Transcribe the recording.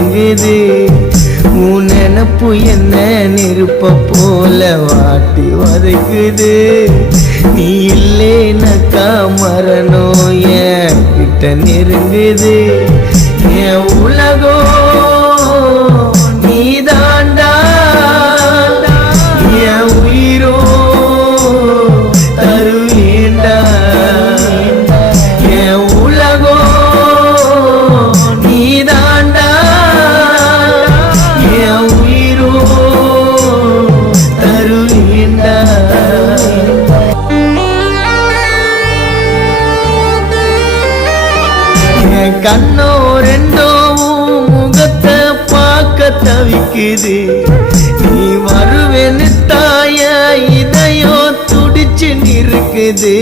நெருங்குது. உன் நினப்பு என்ன நெருப்ப போல வாட்டி வதைக்குது. நீ இல்லேனக்கா மரணம் என் கிட்ட நெருங்குது. என் உலகம் நீதாண்டா, என் உயிரோ தருவேண்டா. என் உலகம் நீதாண்டா, என் உயிரோ தருவேண்டா. என் கண்ணோ ரெண்டோ முகத்தை பார்க்க தவிக்குது. நீ வருவேன்னு தாய இதயம் துடிச்சு நிற்குது.